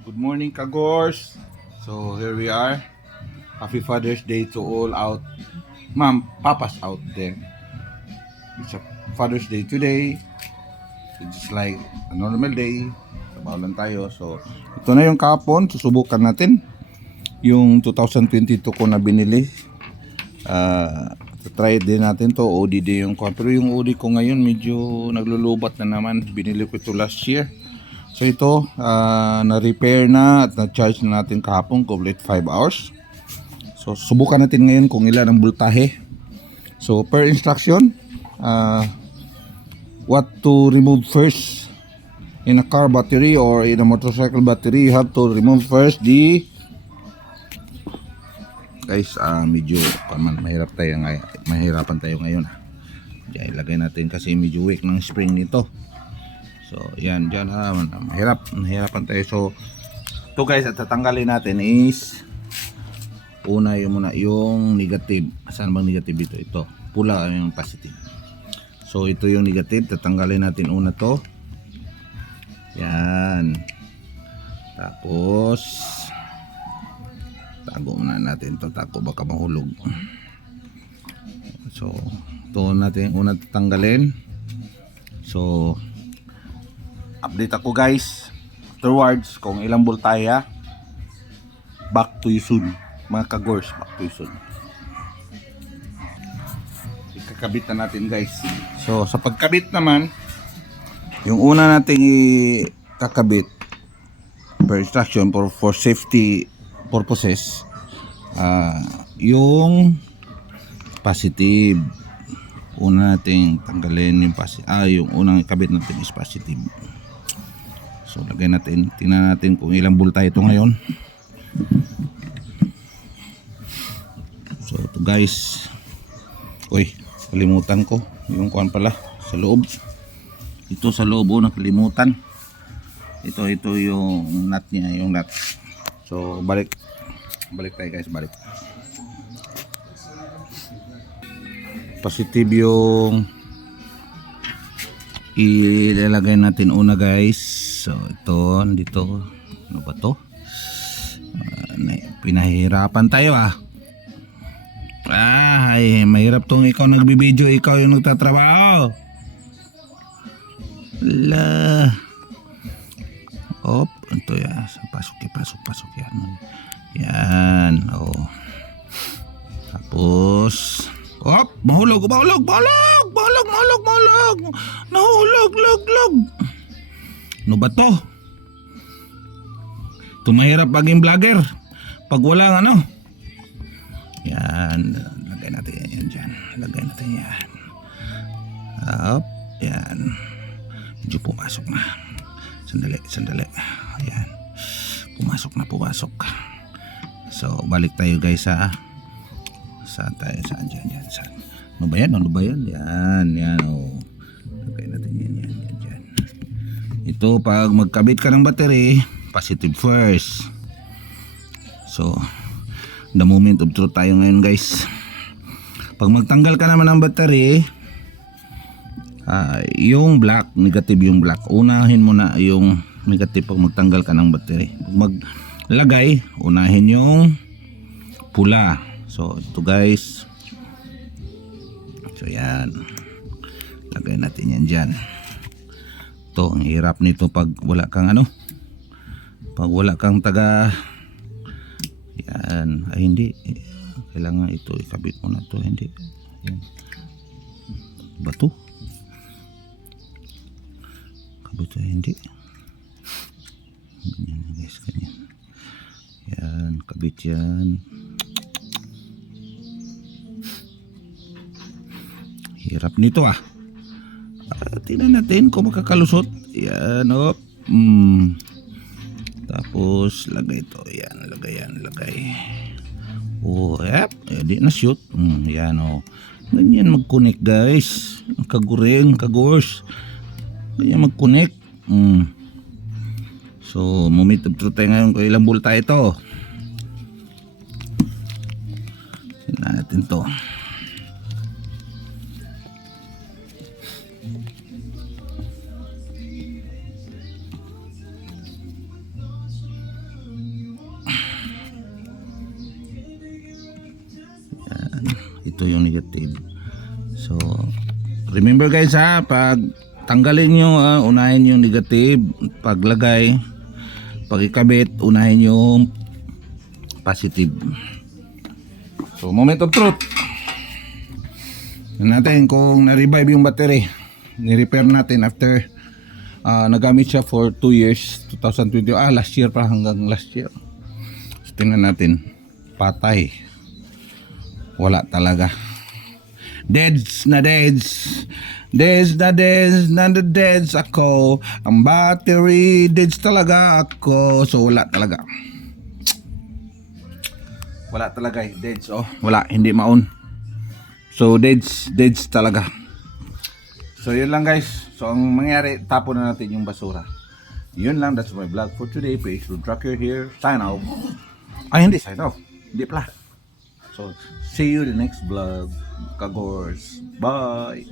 Good morning, Kagors. So here we are. Happy Father's Day to all out, mom, papas out there. It's a Father's Day today. It's just like a normal day. Trabaho lang tayo. So ito na yung kahapon. Susubukan natin yung 2022 ko na binili. Try din natin to. ODD yung ko. Pero yung OD ko ngayon medyo naglulubat na naman. Binili ko ito last year. So ito, na-repair na at na-charge na natin kahapon, complete 5 hours. So subukan natin ngayon kung ilan ang voltahe. So per instruction, what to remove first in a car battery or in a motorcycle battery, you have to remove first the guys, medyo mahirapan tayo ngayon. Diyan ilagay natin kasi medyo weak ng spring nito. So yan, dyan mahirapan tayo. So ito guys, at tatanggalin natin is una yung muna yung negative. Saan bang negative dito? Ito, pula yung positive. So ito yung negative, tatanggalin natin una to. Yan. Tapos tago muna natin to, tago baka mahulog. So ito natin una tatanggalin. So update ako guys afterwards kung ilang voltahe. Back to you soon mga Kagors, back to you soon. Ikakabit na natin guys. So sa pagkabit naman, yung una nating ikakabit per instruction for safety purposes, yung positive una nating tanggalin yung yung unang ikabit natin is positive. So lagay natin, tingnan natin kung ilang voltahe ito ngayon. So ito guys, uy, kalimutan ko yung kuan pala sa loob. Ito sa loob, nakalimutan. Ito yung nut niya, yung nut. So balik tayo guys, balik. Positive yung ilalagay natin una guys. So ito, dito, ano ba to? Pinahirapan tayo ay mahirap tong ikaw nagbibideo, ikaw yung nagtatrabaho. Ito ya, pasok yan. Yan, tapos mahulog. Nahulog, log. Ano ba to? Tumahirap maging vlogger pag walang ano. Yan, lagay natin yan dyan. Yan. Medyo pumasok na. Sandali. Ayan. Pumasok. So, balik tayo guys Saan tayo? Dyan. Ano ba yan? Yan. Lagay natin yan. Ito, pag magkabit ka ng battery, positive first. So, the moment of truth tayo ngayon guys. Pag magtanggal ka naman ng battery, yung black, negative yung black. Unahin mo na yung negative pag magtanggal ka ng battery. Pag maglagay, unahin yung pula. So ito guys. So yan. Lagay natin yan dyan. Ito, ang hirap nito pag wala kang taga. Yan. Hindi. Kailangan ito ikabit mo na ito. Hindi. Yan. Bato. Kabit hindi. Ganyan guys, ganyan. Yan, kabit yan. Hirap nito tingnan natin kung makakalusot. Yan tapos lagay ito. Yan, lagay. Di na shoot. Yan ganyan mag-connect guys. Kagors. Ganyan mag-connect. So moment of truth tayo ngayon kung ilang volta ito. Tingnan natin to. ito yung negative. So remember guys ha, pag tanggalin nyo unahin yung negative, paglagay, pag ikabit unahin yung positive. So moment of truth. Tignan natin kung na-revive yung battery. Ni-repair natin after nagamit siya for 2 years, 2020, last year pa, hanggang last year. So tingnan natin, patay, wala talaga, deads na deads, deads na deads ako, ang battery deads talaga ako. So wala talaga, deads, wala, hindi maon. So deads talaga. So yun lang guys. So ang mangyari, tapon na natin yung basura. Yun lang, that's my vlog for today. Please do Tracker here, sign off. Ay hindi sign off, hindi pala. So see you the next vlog, Kagors. Bye.